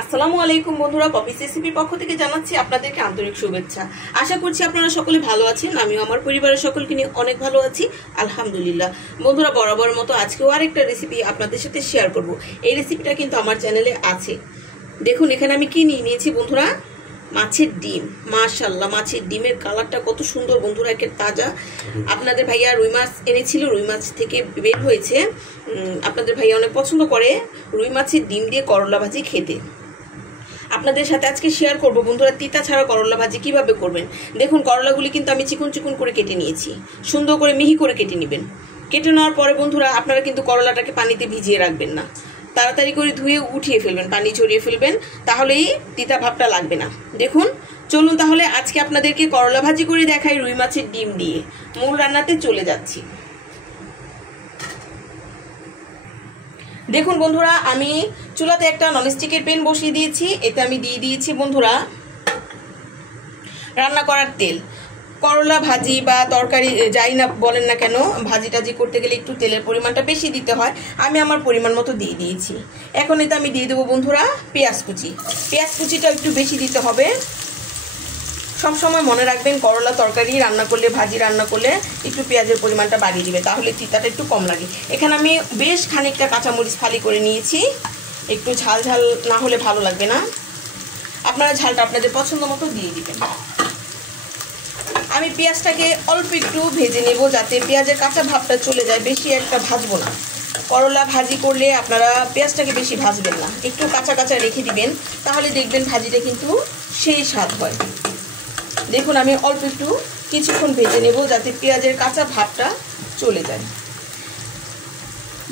আসসালামু আলাইকুম বন্ধুরা, পপিস রেসিপির পক্ষ থেকে জানাচ্ছি আপনাদেরকে আন্তরিক শুভেচ্ছা। আশা করছি আপনারা সকলে ভালো আছেন। আমিও আমার পরিবারের সকলকে নিয়ে অনেক ভালো আছি, আলহামদুলিল্লাহ। বন্ধুরা, বরাবর মতো আজকেও আরেকটা রেসিপি আপনাদের সাথে শেয়ার করব। এই রেসিপিটা কিন্তু আমার চ্যানেলে আছে। দেখুন এখানে আমি কি নিয়ে নিয়েছি বন্ধুরা, মাছের ডিম। মাশাআল্লাহ, মাছের ডিমের কালারটা কত সুন্দর বন্ধুরা, একে তাজা। আপনাদের ভাইয়া রুই মাছ এনেছিল, রুই মাছ থেকে বের হয়েছে। আপনাদের ভাইয়া অনেক পছন্দ করে রুই মাছের ডিম দিয়ে করলা ভাজি খেতে। আপনাদের সাথে আজকে শেয়ার করব বন্ধুরা, তিতা ছাড়া করলা ভাজি কিভাবে করবেন। দেখুন করলাগুলি কিন্তু আমি চিকন চিকন করে কেটে নিয়েছি, সুন্দর করে মিহি করে কেটে নেবেন। কেটে নেওয়ার পরে বন্ধুরা আপনারা কিন্তু করলাটাকে পানিতে ভিজিয়ে রাখবেন না, তাড়াতাড়ি করে ধুয়ে উঠিয়ে ফেলবেন, পানি ঝরিয়ে ফেলবেন, তাহলেই তিতা ভাবটা লাগবে না। দেখুন চলুন তাহলে আজকে আপনাদেরকে করলা ভাজি করে দেখাই রুই মাছের ডিম দিয়ে। মূল রান্নাতে চলে যাচ্ছি। দেখুন বন্ধুরা, আমি চুলাতে একটা ননস্টিকের প্যান বসিয়ে দিয়েছি। এতে আমি দিয়ে দিয়েছি বন্ধুরা রান্না করার তেল। করলা ভাজি বা তরকারি যাই না বলেন না কেন, ভাজি টাজি করতে গেলে একটু তেলের পরিমাণটা বেশি দিতে হয়। আমি আমার পরিমাণ মতো দিয়ে দিয়েছি। এখন এতে আমি দিয়ে দেবো বন্ধুরা পেঁয়াজ কুচি। পেঁয়াজ কুচিটা একটু বেশি দিতে হবে। সবসময় মনে রাখবেন করলা তরকারি রান্না করলে, ভাজি রান্না করলে একটু পেঁয়াজের পরিমাণটা বাড়িয়ে দিবে, তাহলে তিতাটা একটু কম লাগে। এখানে আমি বেশ খানিকটা কাঁচামরিচ ফালি করে নিয়েছি। একটু ঝাল ঝাল না হলে ভালো লাগবে না, আপনারা ঝালটা আপনাদের পছন্দ মতো দিয়ে দিবেন। আমি পেঁয়াজটাকে অল্প একটু ভেজে নেব, যাতে পেঁয়াজের কাঁচা ভাবটা চলে যায়। বেশি একটা ভাজবো না। করলা ভাজি করলে আপনারা পেঁয়াজটাকে বেশি ভাজবেন না, একটু কাঁচা কাঁচা রেখে দিবেন, তাহলে দেখবেন ভাজিটা কিন্তু সেই স্বাদ হয়। দেখুন আমি অল্প একটু কিছুক্ষণ ভেজে নেব, যাতে পেঁয়াজের কাঁচা ভাবটা চলে যায়।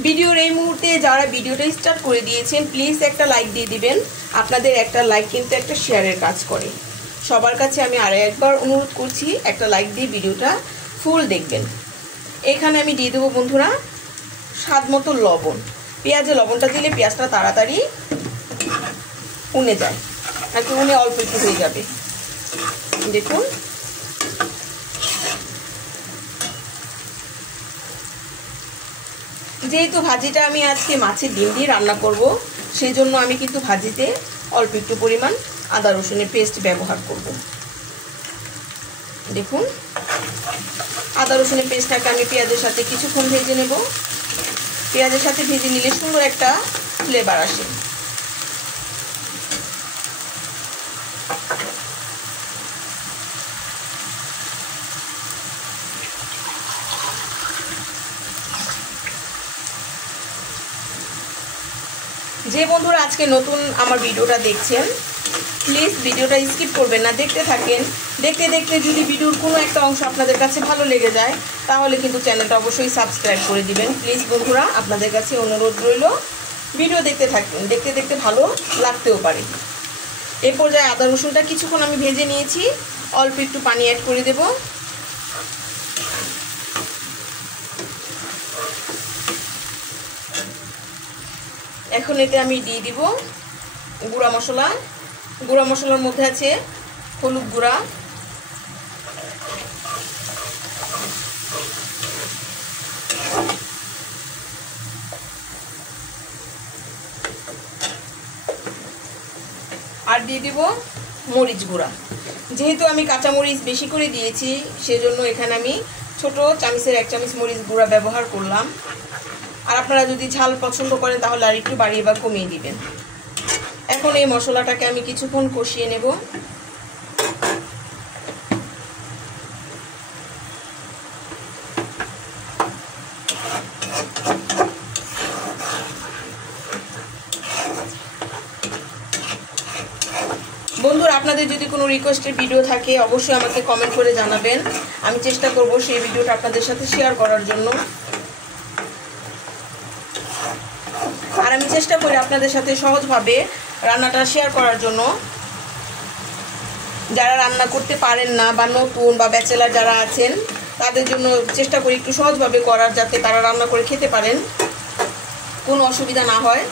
ভিডিওর এই মুহূর্তে যারা ভিডিওটা স্টার্ট করে দিয়েছেন, প্লিজ একটা লাইক দিয়ে দিবেন। আপনাদের একটা লাইক কিন্তু একটা শেয়ারের কাজ করে। সবার কাছে আমি আরও একবার অনুরোধ করছি, একটা লাইক দিয়ে ভিডিওটা ফুল দেখবেন। এখানে আমি দিয়ে দেবো বন্ধুরা স্বাদ মতো লবণ। পেঁয়াজে লবণটা দিলে পেঁয়াজটা তাড়াতাড়ি উনে যায়, আর কি উনে অল্প একটু হয়ে যাবে। দেখুন যেহেতু ভাজিটা আমি আজকে মাছের ডিম দিয়ে রান্না করব, সেই জন্য আমি কিন্তু ভাজিতে অল্প একটু পরিমাণ আদা রসুনের পেস্ট ব্যবহার করব। দেখুন আদা রসুনের পেস্টটাকে আমি পেঁয়াজের সাথে কিছুক্ষণ ভেজে নেব। পেঁয়াজের সাথে ভেজে নিলে সুন্দর একটা ফ্লেভার আসে। যে বন্ধুরা আজকে নতুন আমার ভিডিওটা দেখছেন, প্লিজ ভিডিওটা স্কিপ করবেন না, দেখতে থাকেন। দেখতে দেখতে যদি ভিডিওর কোনো একটা অংশ আপনাদের কাছে ভালো লেগে যায়, তাহলে কিন্তু চ্যানেলটা অবশ্যই সাবস্ক্রাইব করে দিবেন। প্লিজ বন্ধুরা আপনাদের কাছে অনুরোধ রইল, ভিডিও দেখতে থাকবেন, দেখতে দেখতে ভালো লাগতেও পারে। এই পর্যায়ে আদা রসুনটা কিছুক্ষণ আমি ভেজে নিয়েছি, অল্প একটু পানি অ্যাড করে দেব। এখন এতে আমি দিয়ে দিব গুঁড়া মশলা। গুঁড়া মশলার মধ্যে আছে হলুদ গুঁড়া, আর দিয়ে দিব মরিচ গুঁড়া। যেহেতু আমি কাঁচা মরিচ বেশি করে দিয়েছি, সেজন্য এখানে আমি ছোট চামচের 1 চামচ মরিচ গুঁড়া ব্যবহার করলাম। আর আপনারা যদি ঝাল পছন্দ করেন তাহলে আর একটু বাড়িয়ে বা কমিয়ে দিবেন। এখন এই মশলাটাকে আমি কিছুক্ষণ কষিয়ে নেব। বন্ধুরা আপনাদের যদি কোনো রিকোয়েস্টের ভিডিও থাকে অবশ্যই আমাকে কমেন্ট করে জানাবেন, আমি চেষ্টা করব সেই ভিডিওটা আপনাদের সাথে শেয়ার করার জন্য। আর আমি চেষ্টা করি আপনাদের সাথে সহজভাবে রান্নাটা শেয়ার করার জন্য। যারা রান্না করতে পারেন না বা নতুন বা ব্যাচেলার যারা আছেন, তাদের জন্য চেষ্টা করি একটু সহজভাবে করার, যাতে তারা রান্না করে খেতে পারেন, কোনো অসুবিধা না হয়।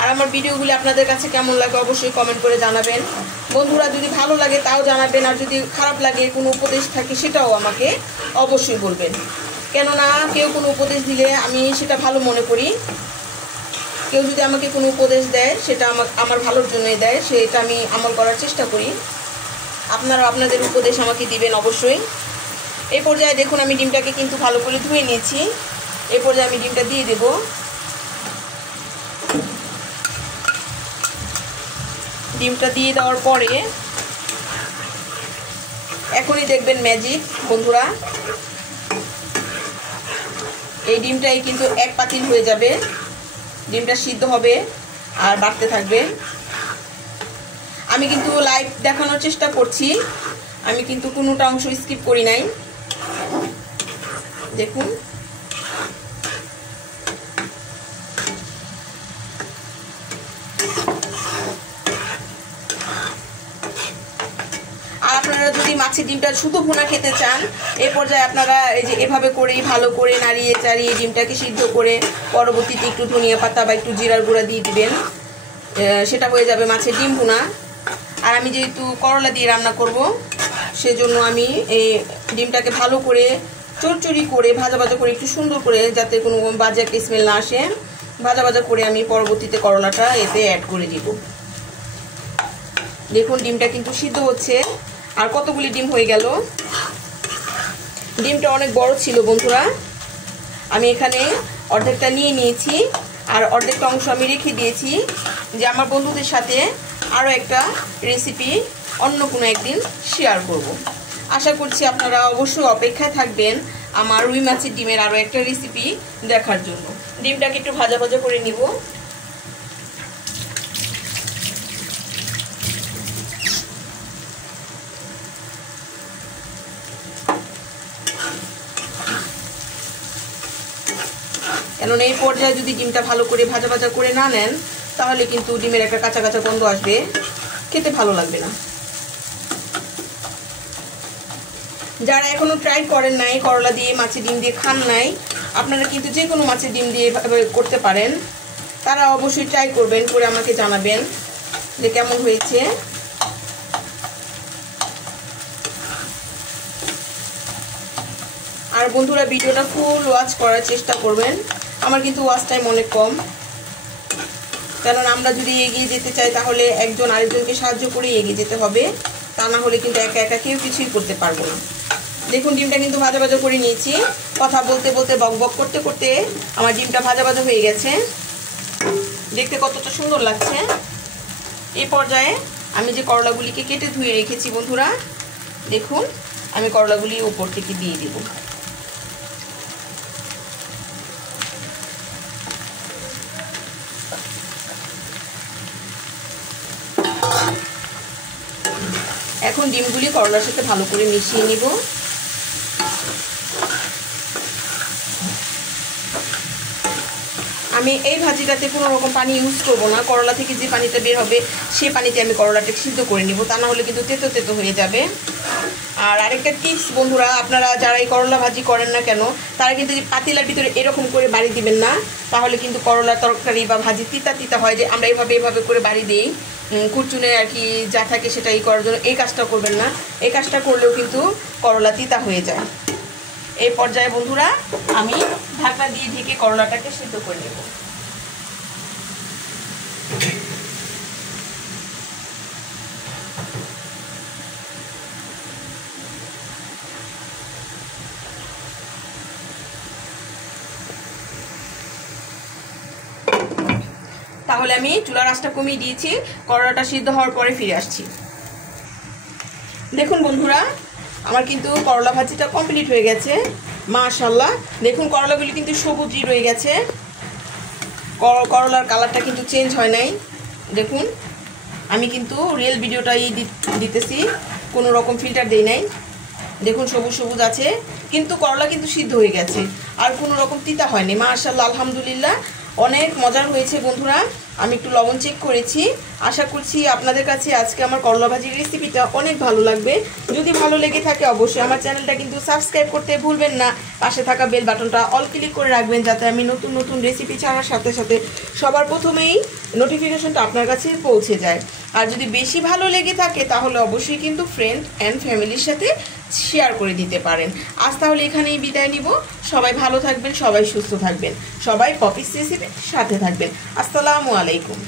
আর আমার ভিডিওগুলি আপনাদের কাছে কেমন লাগে অবশ্যই কমেন্ট করে জানাবেন। বন্ধুরা যদি ভালো লাগে তাও জানাবেন, আর যদি খারাপ লাগে কোনো উপদেশ থাকে সেটাও আমাকে অবশ্যই বলবেন, কেননা কেউ কোনো উপদেশ দিলে আমি সেটা ভালো মনে করি। কেউ যদি আমাকে কোনো উপদেশ দেয় সেটা আমার ভালোর জন্যই দেয়, সেটা আমি আমল করার চেষ্টা করি। আপনারা আপনাদের উপদেশ আমাকে দিবেন অবশ্যই। এই পর্যায়ে দেখুন আমি ডিমটাকে কিন্তু ভালো করে ধুয়ে নিয়েছি। এই পর্যায়ে আমি ডিমটা দিয়ে দেব। ডিমটা দিয়ে দেওয়ার পরে এখনই দেখবেন ম্যাজিক বন্ধুরা, এই ডিমটাই কিন্তু এক পাতিল হয়ে যাবে। ডিমটা সিদ্ধ হবে আর বাড়তে থাকবে। আমি কিন্তু লাইভ দেখানোর চেষ্টা করছি, আমি কিন্তু কোনোটা অংশ স্কিপ করি নাই। দেখুন আর আপনারা যদি মাছের ডিমটা শুধু ভুনা খেতে চান, এই পর্যায়ে আপনারা এই যে এভাবে করেই ভালো করে নাড়িয়ে চাড়িয়ে ডিমটাকে সিদ্ধ করে পরবর্তীতে একটু ধনিয়া পাতা বা একটু জিরার গুঁড়া দিয়ে দিবেন, সেটা হয়ে যাবে মাছের ডিম ভুনা। আর আমি যেহেতু করলা দিয়ে রান্না করব, সেজন্য আমি এই ডিমটাকে ভালো করে চড়চড়ি করে ভাজা ভাজা করে একটু সুন্দর করে, যাতে কোনো বাজে একটা স্মেল না আসে, ভাজা ভাজা করে আমি পরবর্তীতে করলাটা এতে অ্যাড করে দিব। দেখুন ডিমটা কিন্তু সিদ্ধ হচ্ছে। আর কতগুলি ডিম হয়ে গেল। ডিমটা অনেক বড় ছিল বন্ধুরা, আমি এখানে অর্ধেকটা নিয়ে নিয়েছি আর অর্ধেকটা অংশ আমি রেখে দিয়েছি, যে আমার বন্ধুদের সাথে আরও একটা রেসিপি অন্য কোনো একদিন শেয়ার করব। আশা করছি আপনারা অবশ্যই অপেক্ষায় থাকবেন আমার রুই মাছের ডিমের আরও একটা রেসিপি দেখার জন্য। ডিমটাকে একটু ভাজা ভাজা করে নিব। কেননা এই পর্যায়ে যদি ডিমটা ভালো করে ভাজা ভাজা করে না নেন, তাহলে কিন্তু ডিমের একটা কাঁচা কাঁচা গন্ধ আসবে, খেতে ভালো লাগবে না। যারা এখনো ট্রাই করেন নাই, করলা দিয়ে মাছের ডিম দিয়ে খান নাই, আপনারা কিন্তু যে কোনো মাছের ডিম দিয়ে করতে পারেন। তারা অবশ্যই ট্রাই করবেন, করে আমাকে জানাবেন যে কেমন হয়েছে। আর বন্ধুরা ভিডিওটা ফুল ওয়াচ করার চেষ্টা করবেন। আমার কিন্তু ওয়াচ টাইম অনেক কম, কারণ আমরা যদি এগিয়ে যেতে চাই তাহলে একজন আরেকজনকে সাহায্য করে এগিয়ে যেতে হবে, তা না হলে কিন্তু একা একা কেউ কিছুই করতে পারবো না। দেখুন ডিমটা কিন্তু ভাজা ভাজা করে নিয়েছি। কথা বলতে বলতে বক বক করতে করতে আমার ডিমটা ভাজা ভাজা হয়ে গেছে, দেখতে কতটা সুন্দর লাগছে। এই পর্যায়ে আমি যে করলাগুলিকে কেটে ধুয়ে রেখেছি বন্ধুরা, দেখুন আমি করলাগুলি উপর থেকে দিয়ে দেব। এখন ডিমগুলি করলার সাথে ভালো করে মিশিয়ে নিব। আমি এই ভাজিটাতে কোনো রকম পানি ইউজ করব না, করলা থেকে যে পানিটা বের হবে সেই পানিতে আমি করলাটা সিদ্ধ করে নিব, তা না হলে কিন্তু তেতো তেতো হয়ে যাবে। আর আরেকটা টিপস বন্ধুরা, আপনারা যারা এই করলা ভাজি করেন না কেন, তারা কিন্তু পাতিলার ভিতরে এরকম করে বাড়ি দিবেন না, তাহলে কিন্তু করলা তরকারি বা ভাজি তিতা তিতা হয়। যে আমরা এইভাবে করে বাড়ি দিই কুচুনে আর কি, যা থাকে সেটাই করার জন্য এই কাজটা করবেন না। এই কাজটা করলেও কিন্তু করলা তিতা হয়ে যায়। এই পর্যায়ে বন্ধুরা আমি ঢাকনা দিয়ে ঢেকে করলাটাকে সিদ্ধ করে নেব। তাহলে আমি চুলার আঁচটা কমিয়ে দিয়েছি, করলাটা সিদ্ধ হওয়ার পরে ফিরে আসছি। দেখুন বন্ধুরা আমার কিন্তু করলা ভাজিটা কমপ্লিট হয়ে গেছে মাশাআল্লাহ। দেখুন করলাগুলি কিন্তু সবুজই রয়ে গেছে, করলার কালারটা কিন্তু চেঞ্জ হয় নাই। দেখুন আমি কিন্তু রিয়েল ভিডিওটাই দিতেছি, কোনো রকম ফিল্টার দেই নাই। দেখুন সবুজ সবুজ আছে, কিন্তু করলা কিন্তু সিদ্ধ হয়ে গেছে, আর কোনো রকম তিতা হয়নি মাশাআল্লাহ। আলহামদুলিল্লাহ অনেক মজার হয়েছে বন্ধুরা। আমি একটু লবণ চেক করেছি। আশা করছি আপনাদের কাছে আজকে আমার করলা ভাজির রেসিপিটা অনেক ভালো লাগবে। যদি ভালো লেগে থাকে অবশ্যই আমার চ্যানেলটা কিন্তু সাবস্ক্রাইব করতে ভুলবেন না, পাশে থাকা বেল বাটনটা অল ক্লিক করে রাখবেন, যাতে আমি নতুন নতুন রেসিপি ছাড়ার সাথে সাথে সবার প্রথমেই নোটিফিকেশনটা আপনার কাছে পৌঁছে যায়। আর যদি বেশি ভালো লেগে থাকে তাহলে অবশ্যই কিন্তু ফ্রেন্ড অ্যান্ড ফ্যামিলির সাথে শেয়ার করে দিতে পারেন। আজ তাহলে এখানেই বিদায় নিব। সবাই ভালো থাকবেন, সবাই সুস্থ থাকবেন, সবাই পপিস রেসিপির সাথে থাকবেন। আসসালামু আলাইকুম।